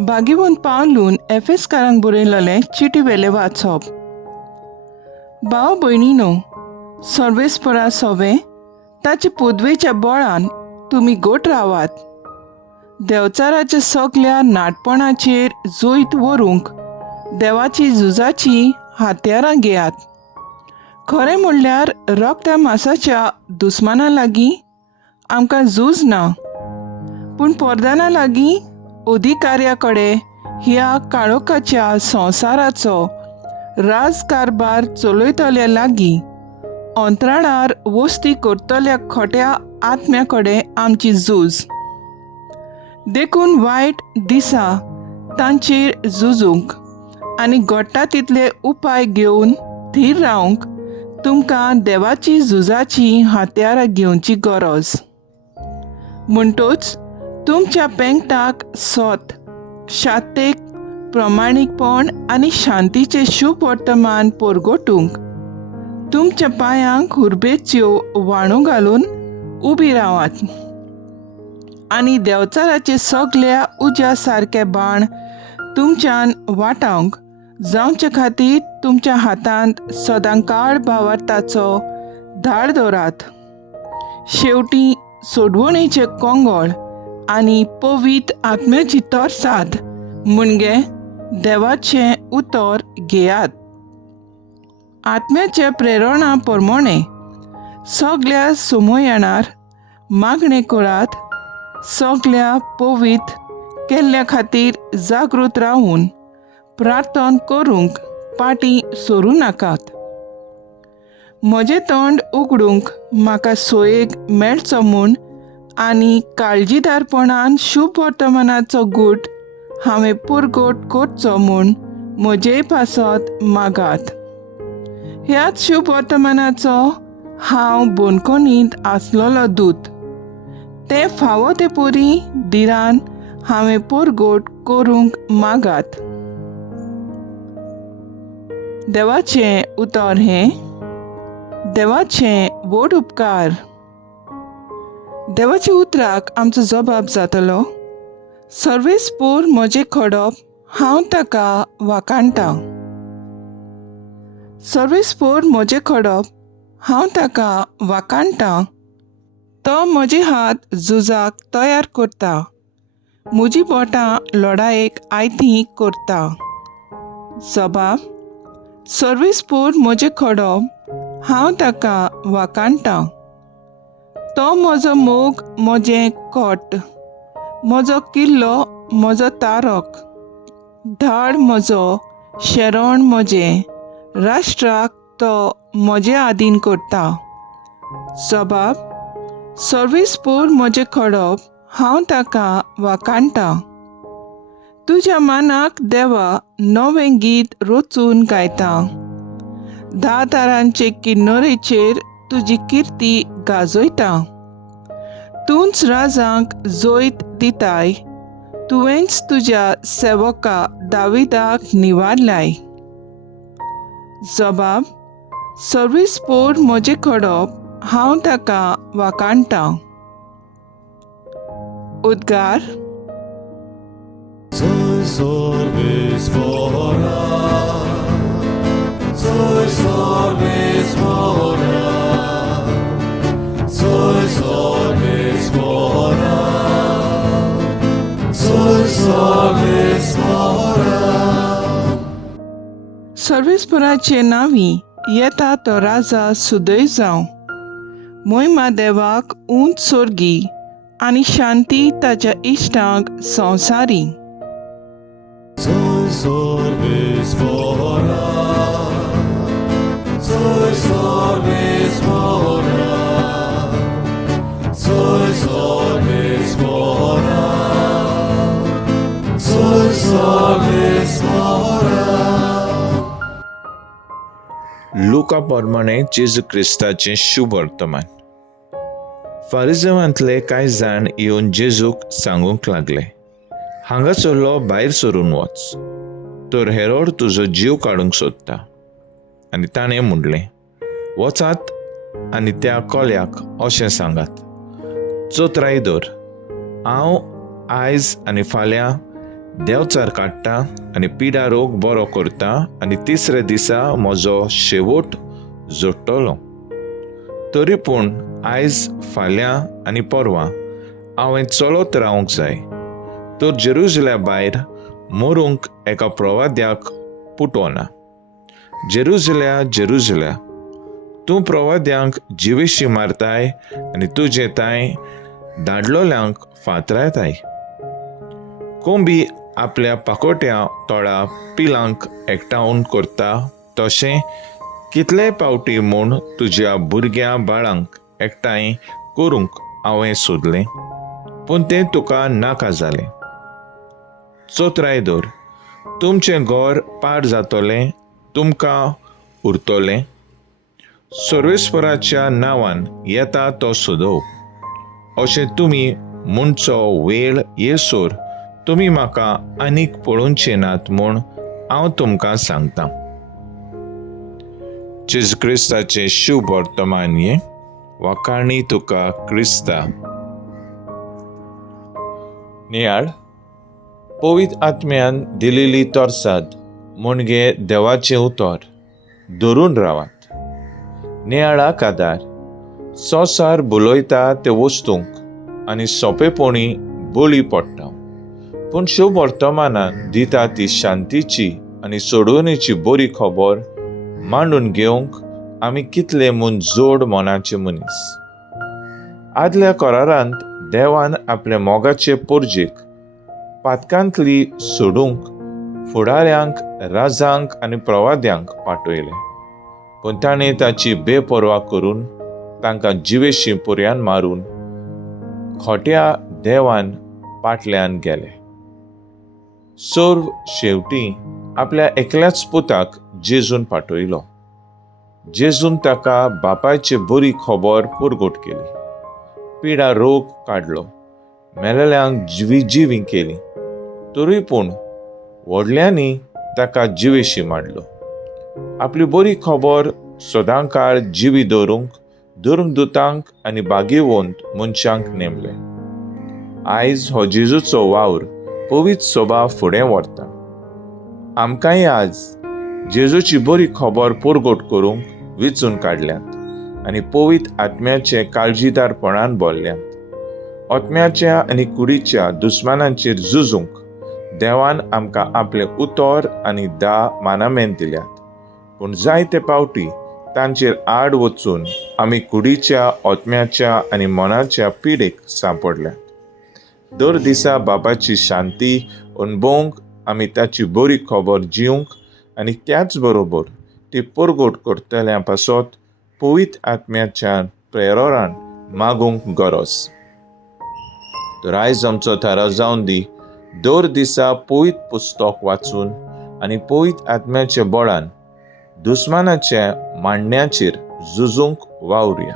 बागीवन पावलून एफेसकारांक बरयलेलें चिटी वेले वाचप. भाव भयणीनो, सर्वेस्परा सोवे ताचे पुदवेच्या बळान तुमी गोट रावात. देवचाराच्या सगळ्या नाटपणाचेर जोईत व्हरूंक देवाची झुजाची हात्यारां घेयात. खरें म्हणल्यार रक्ता मांसाच्या दुस्मानां लागीं आमकां झूज ना, पूण पर्दाना लागीं अधिकाऱ्या कडेन ह्या काळोखाच्या संवसाराचो राजकारभार चलयतल्या लागीं अंतराळार वस्ती करतल्या खोट्या आत्म्या कडेन आमची झूज. देखून वायट दिसा तांचेर झुजूंक आनी घडटा तितले उपाय घेवन थीर रावंक तुमकां देवाची झुजाची हात्यारां घेवची गरज. म्हणटूच तुमच्या पेंगटाक सोत, शातेक प्रमाणीकपण आनी शांतीचें शुभ वर्तमान परगटूंक तुमच्या पांयांक हुरबेच्यो वाणू घालून उबी रावात. आनी देवचाराचे सगळ्या उज्या सारके बाण तुमच्यान वाटावंक जावचे खातीर तुमच्या हातांत सदांकाळ भावार्थाचो धाड दवरात. शेवटी सोडवणेचे कोंगळ आनी पवित्र आत्म्याची तोरसाद म्हणजे देवाचें उतर घेयात. आत्म्याच्या प्रेरणा प्रमाणे सगळ्या सुमयाणार मागणे करात. सगळ्या पवित्र केल्ल्या खातीर जागृत रावून प्रार्थना करूंक पाटी सोरूं नाकात. म्हजें तोंड उगडूंक म्हाका सोयेक मेळचो म्हूण आनी काळजीदारपणान शुभ वर्तमानाचो गूट हांवें पुरगोट करचो म्हूण म्हजे पासत मागात. ह्याच शुभ वर्तमानाचो हांव बोनकोनींत आसलोलो दूत. ते फावो ते परी दिरान हांवें पुरगोट करूंक मागात. देवाचें उतर हें. देवाचें व्हड उपकार. देवाच्या उतराक आमचो जबाब जातलो. सर्वेस्पूर म्हजें खडप हांव ताका वाकाणटां. सर्वेस्पूर म्हजें खडप हांव ताका वाकाणटां. तो म्हजे हात झुजाक तयार करता. म्हजीं बोटां लढायेक आयतीं करता. जबाब. सर्वेस्पूर म्हजें खडप हांव ताका वाकाणटां. तो म्हजो मोग, म्हजें कोट, म्हजो किल्लो, म्हजो तारक, धाड म्हजो, शेरोण म्हजें, राष्ट्राक तो म्हजें आदीन करता. जबाब. सर्वेस्पूर म्हजें खडप हांव ताका वाकाणटां. तुज्या मानाक देवा नवें गीत रचून गायता. धा तारांचे किन्नरेचेर तुजी किर्ती गाजयता. तूंच राजांक जोयत दिताय. तुवेंच तुज्या सेवका दाविदाक निवारलाय. जबाब. सर्वेस्पूर म्हजें खडप हांव ताका वाकाणटां. उद्गार. Soy sorvesvora, soy sorvesvora, soy sorvesvora, soy sorvesvora. सर्वेस्पराचे नांवी येता तो राजा सुदय जावं. मोहिमा देवाक उंच सोर्गी आनी शांती ताच्या इश्टांक संवसारी. Soy sorvesvora, soy sorvesvora, soy sorvesvora, soy sorvesvora. लुका प्रमाणे जेजू क्रिस्ताचें शुभ वर्तमान. फारिझेवांतले कांय जाण येवन जेजूक सांगूंक लागले, हांगा चल्लो भायर सरून वच, तर हेरोड तुजो जीव काडूंक सोदता. आनी ताणें म्हणलें, वचात आनी त्या कोल्याक अशें सांगात, चोत्राई दवर, हांव आयज आनी फाल्यां देंवचार काडटा आनी पिडा रोग बरो करता आनी तिसरे दिसा म्हजो शेवट जोडटलो. तरी पूण आयज फाल्यां आनी परवां हांवें चलत रावंक जाय, तर जेरुसल्या भायर मरूंक एका प्रवाद्याक पुटोना. जेरुसल्या, जेरुसल्या, तूं प्रवाद्यांक जिवेशी मारताय आनी तुजे ताय धाडलोल्यांक फातरायताय. कोंबी आपल्या पाकोट्या तोळा पिलांक एकठांवन करता, तशें कितलेय पावटी म्हूण तुज्या भुरग्या बाळांक एकठांय करूंक हांवें सोदलें, पूण तें तुका नाका जालें. चोत्राय दर, तुमचें घर पाड जातोलें, तुमकां उरतोलें. सर्वेस्पराच्या नांवान येता तो सोदोवप, अशें तुमी म्हणचो वेळ येसोर तुमी म्हाका आनीक पळोवचे नात म्हूण हांव तुमकां सांगतां. जेजू क्रिस्ताचें शुभ वर्तमान हें. वाखाणी तुका क्रिस्ता. नियाळ, पवित्र आत्म्यान दिलेली तोरसाद म्हणजे देवाचें उतर धरून रावात. नियाळाक आदार. संवसार बुलयता ते वस्तूंक आनी सोंपेपणी बळी पडटा, पूण शुभ वर्तमानान दिता ती शांतीची आनी सोडवणेची बरी खबर मांडून घेवंक आमी कितले म्हूण जोड मोनाचे मनीस. आदल्या करारांत देवान आपल्या मोगाचे पोरजेक पातकांतली सोडूंक फुडाऱ्यांक, राजांक आनी प्रवाद्यांक पाठयले, पूण ताणें ताची बेपर्वा करून तांकां जिवेशी पुर्यान मारून खोट्या देवान पाटल्यान गेले. सर्व शेवटी आपल्या एकल्याच पुताक जेजून पाठयलो. जेजून ताका बापायची बरी खबर पुरगोट केली, पिडा रोग काडलो, मेलेल्यांक जिवी केली. तरी पूण व्हडल्यांनी ताका जिवेशी मारलो. आपली बरी खबर सदांकाळ जिवी दवरूंक धर्मदुतांक आनी बागेवंत मनशांक नेमले. आयज हो जेजूचो वावर पवित्र सभा फुडें व्हरता. आमकांय आज जेजूची बरी खबर पुरगोट करूंक वेंचून काडल्यात आनी पवित्र आत्म्याचे काळजीदारपणान भरल्यात. आत्म्याच्या आनी कुडीच्या दुस्मानांचेर झुजूंक देवान आमकां आपले उतर आनी मानामेन दिल्यात, पूण जायते पावटी तांचेर आड वचून आमी कुडीच्या, आत्म्याच्या आनी मनाच्या पिडेक सांपडल्यात. दर दिसा बापाची शांती अणभवंक आमी ताची बरी खबर जिवंक आनी त्याच बरोबर ती पुरगोट करतल्यां पासत पवित्र आत्म्याच्या प्रेरणान मागूंक गरज. तर आयज आमचो थाराव जावन दी, दर दिसा पवित्र पुस्तक वाचून आनी पवित्र आत्म्याच्या बळान दुस्मानाच्या मांडण्याचेर झुजूंक वावुरया.